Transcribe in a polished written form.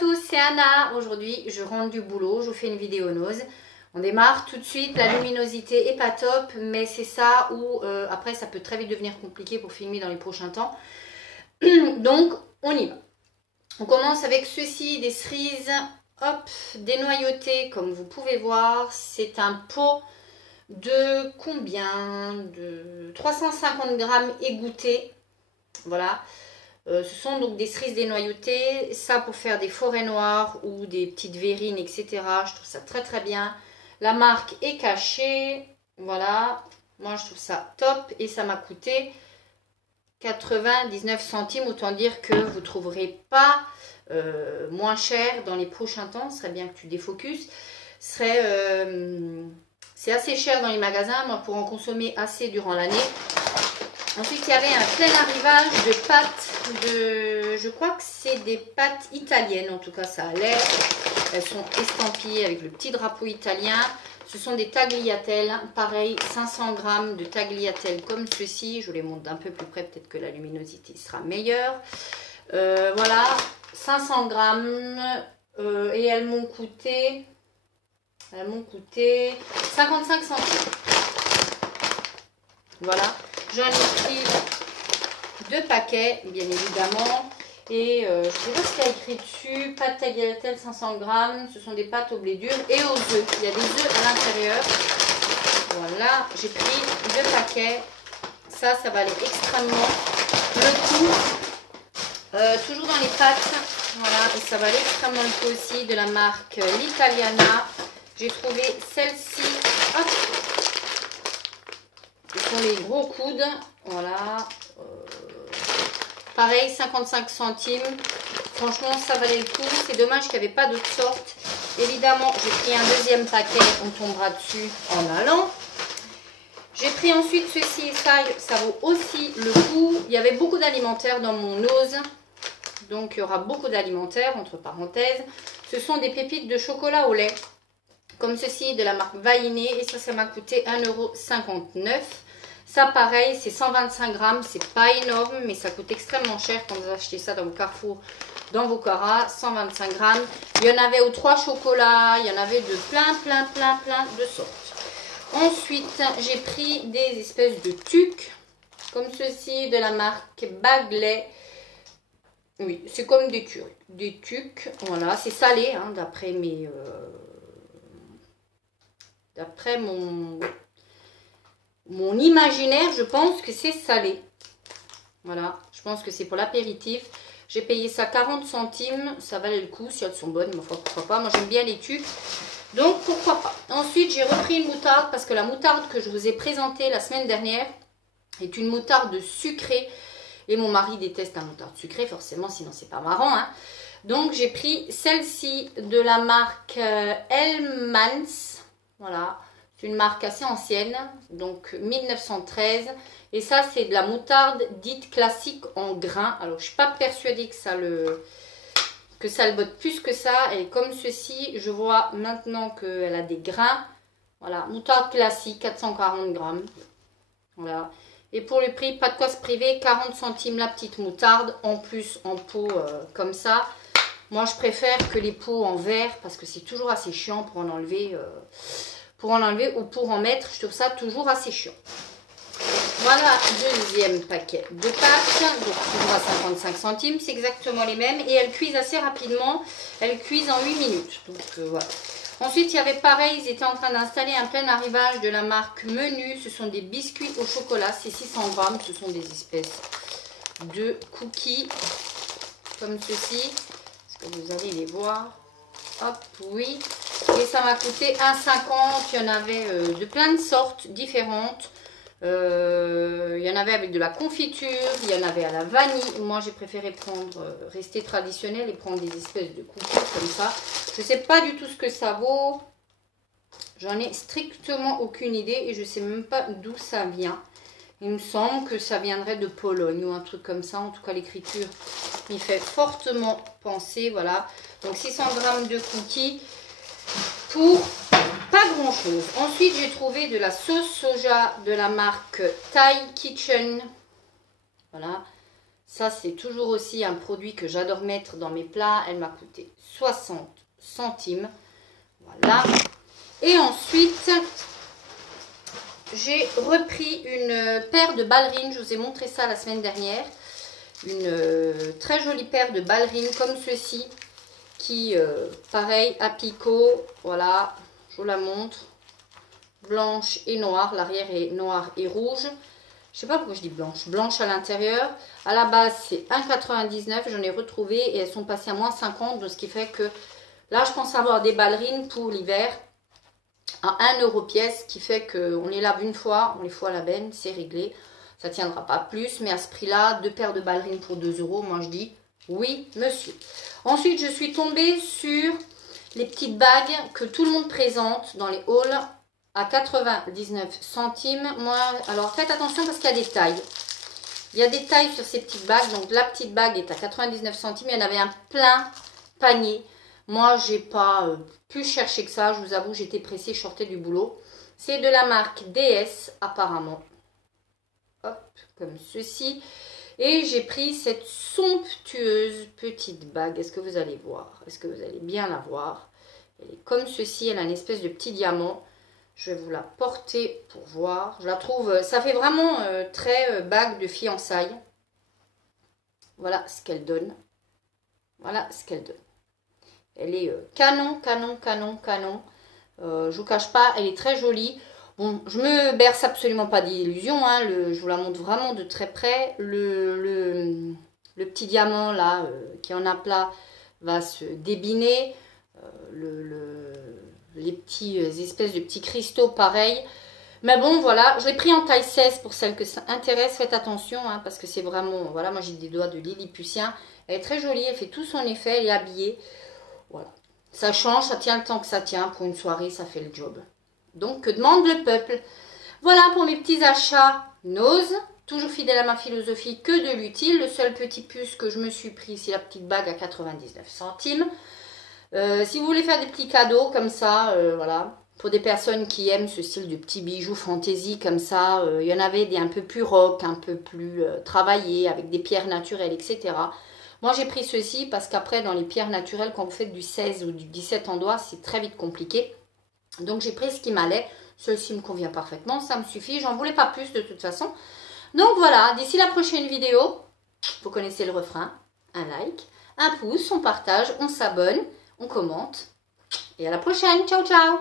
tous, c'est Anna. Aujourd'hui, je rentre du boulot, je vous fais une vidéo nose. On démarre tout de suite, la luminosité est pas top, mais c'est ça où après ça peut très vite devenir compliqué pour filmer dans les prochains temps. Donc, on y va. On commence avec ceci, des cerises, hop, dénoyautées, comme vous pouvez voir. C'est un pot de combien? De 350 grammes égouttés. Voilà. Ce sont donc des cerises dénoyautées, ça pour faire des forêts noires ou des petites verrines, etc. Je trouve ça très très bien. La marque est cachée, voilà. Moi je trouve ça top et ça m'a coûté 99 centimes. Autant dire que vous ne trouverez pas moins cher dans les prochains temps. Ce serait bien que tu défocuses. C'est assez cher dans les magasins, moi pour en consommer assez durant l'année. Ensuite, il y avait un plein arrivage de pâtes je crois que c'est des pâtes italiennes, en tout cas ça a l'air. Elles sont estampillées avec le petit drapeau italien. Ce sont des tagliatelles, pareil, 500 grammes de tagliatelles comme ceci. Je vous les montre d'un peu plus près, peut-être que la luminosité sera meilleure. Voilà, 500 grammes et elles m'ont coûté 55 centimes. Voilà. J'en ai pris 2 paquets, bien évidemment. Et je ne sais pas ce qu'il y a écrit dessus. Pâtes tagliatelles 500 grammes. Ce sont des pâtes au blé dur et aux œufs. Il y a des œufs à l'intérieur. Voilà, j'ai pris 2 paquets. Ça valait extrêmement le coup. Toujours dans les pâtes. Voilà, et ça valait extrêmement le coup aussi. De la marque L'Italiana. J'ai trouvé celle-ci. Hop. Ce sont les gros coudes, voilà, pareil 55 centimes, franchement ça valait le coup, c'est dommage qu'il n'y avait pas d'autres sortes. Évidemment j'ai pris un deuxième paquet, on tombera dessus en allant. J'ai pris ensuite ceci et ça vaut aussi le coup. Il y avait beaucoup d'alimentaires dans mon nose, donc il y aura beaucoup d'alimentaires entre parenthèses. Ce sont des pépites de chocolat au lait. Comme ceci de la marque Vainé et ça m'a coûté 1,59 €. Ça pareil, c'est 125 grammes, c'est pas énorme, mais ça coûte extrêmement cher quand vous achetez ça dans vos Carrefour, dans vos Cara, 125 grammes. Il y en avait aux 3 chocolats, il y en avait de plein de sortes. Ensuite, j'ai pris des espèces de tucs, comme ceci de la marque Bagley. Oui, c'est comme des tucs, voilà, c'est salé, hein, d'après mes... D'après mon imaginaire, je pense que c'est salé. Voilà, je pense que c'est pour l'apéritif. J'ai payé ça 40 centimes. Ça valait le coup si elles sont bonnes. Mais pourquoi pas. Moi, j'aime bien les tucs. Donc, pourquoi pas. Ensuite, j'ai repris une moutarde parce que la moutarde que je vous ai présentée la semaine dernière est une moutarde sucrée. Et mon mari déteste la moutarde sucrée, forcément, sinon c'est pas marrant, hein. Donc, j'ai pris celle-ci de la marque Hellmann's. Voilà, c'est une marque assez ancienne, donc 1913. Et ça, c'est de la moutarde dite classique en grains. Alors, je ne suis pas persuadée que ça le botte plus que ça. Elle est comme ceci. Je vois maintenant qu'elle a des grains. Voilà, moutarde classique, 440 grammes. Voilà. Et pour le prix, pas de quoi se priver, 40 centimes la petite moutarde. En plus, en pot comme ça. Moi, je préfère que les pots en verre parce que c'est toujours assez chiant pour en enlever ou pour en mettre. Je trouve ça toujours assez chiant. Voilà, deuxième paquet de pâtes. Donc, toujours à 55 centimes. C'est exactement les mêmes. Et elles cuisent assez rapidement. Elles cuisent en 8 minutes. Donc, voilà. Ensuite, il y avait pareil. Ils étaient en train d'installer un plein arrivage de la marque Menu. Ce sont des biscuits au chocolat. C'est 600 grammes. Ce sont des espèces de cookies comme ceci. Vous allez les voir. Hop, oui. Et ça m'a coûté 1,50 €. Il y en avait de plein de sortes différentes. Il y en avait avec de la confiture. Il y en avait à la vanille. Moi, j'ai préféré rester traditionnel et prendre des espèces de cookies comme ça. Je ne sais pas du tout ce que ça vaut. J'en ai strictement aucune idée et je ne sais même pas d'où ça vient. Il me semble que ça viendrait de Pologne ou un truc comme ça. En tout cas, l'écriture m'y fait fortement penser. Voilà. Donc, 600 grammes de cookies pour pas grand chose. Ensuite, j'ai trouvé de la sauce soja de la marque Thai Kitchen. Voilà. Ça, c'est toujours aussi un produit que j'adore mettre dans mes plats. Elle m'a coûté 60 centimes. Voilà. Et ensuite, j'ai repris une paire de ballerines. Je vous ai montré ça la semaine dernière. Une très jolie paire de ballerines comme ceci. Qui, pareil, à picot. Voilà, je vous la montre. Blanche et noire. L'arrière est noir et rouge. Je sais pas pourquoi je dis blanche. Blanche à l'intérieur. À la base, c'est 1,99 €. J'en ai retrouvé et elles sont passées à moins 50. Donc, ce qui fait que là, je pense avoir des ballerines pour l'hiver à 1 € pièce. Qui fait qu'on les lave une fois. On les fout à la benne. C'est réglé. Ça ne tiendra pas plus. Mais à ce prix-là, 2 paires de ballerines pour 2 €. Moi, je dis oui, monsieur. Ensuite, je suis tombée sur les petites bagues que tout le monde présente dans les hauls. À 99 centimes. Moi, alors faites attention parce qu'il y a des tailles. Il y a des tailles sur ces petites bagues. Donc la petite bague est à 99 centimes. Il y en avait un plein panier. Moi, j'ai pas pu chercher que ça. Je vous avoue, j'étais pressée, je sortais du boulot. C'est de la marque DS apparemment. Hop, comme ceci. Et j'ai pris cette somptueuse petite bague. Est-ce que vous allez voir? Est-ce que vous allez bien la voir? Elle est comme ceci. Elle a une espèce de petit diamant. Je vais vous la porter pour voir. Je la trouve, ça fait vraiment très bague de fiançailles. Voilà ce qu'elle donne. Voilà ce qu'elle donne. Elle est canon, canon, canon, canon. Je vous cache pas, elle est très jolie. Bon, je me berce absolument pas d'illusions. Hein, je vous la montre vraiment de très près. Le petit diamant là, qui en a plat, va se débiner. Les petits espèces de petits cristaux pareil. Mais bon, voilà, je l'ai pris en taille 16 pour celles que ça intéresse. Faites attention, hein, parce que c'est vraiment... Voilà, moi j'ai des doigts de Lilliputien. Elle est très jolie, elle fait tout son effet, elle est habillée. Voilà. Ça change, ça tient le temps que ça tient. Pour une soirée, ça fait le job. Donc, que demande le peuple? Voilà pour mes petits achats Nose. Toujours fidèle à ma philosophie, que de l'utile. Le seul petit puce que je me suis pris, c'est la petite bague à 99 centimes. Si vous voulez faire des petits cadeaux comme ça, voilà, pour des personnes qui aiment ce style de petits bijoux fantaisie comme ça, il y en avait des un peu plus rock, un peu plus travaillés, avec des pierres naturelles, etc. Moi, j'ai pris ceci parce qu'après, dans les pierres naturelles, quand vous faites du 16 ou du 17 en doigt, c'est très vite compliqué. Donc, j'ai pris ce qui m'allait. Ceci me convient parfaitement, ça me suffit. J'en voulais pas plus de toute façon. Donc, voilà, d'ici la prochaine vidéo, vous connaissez le refrain, un like, un pouce, on partage, on s'abonne. On commente. Et à la prochaine. Ciao, ciao.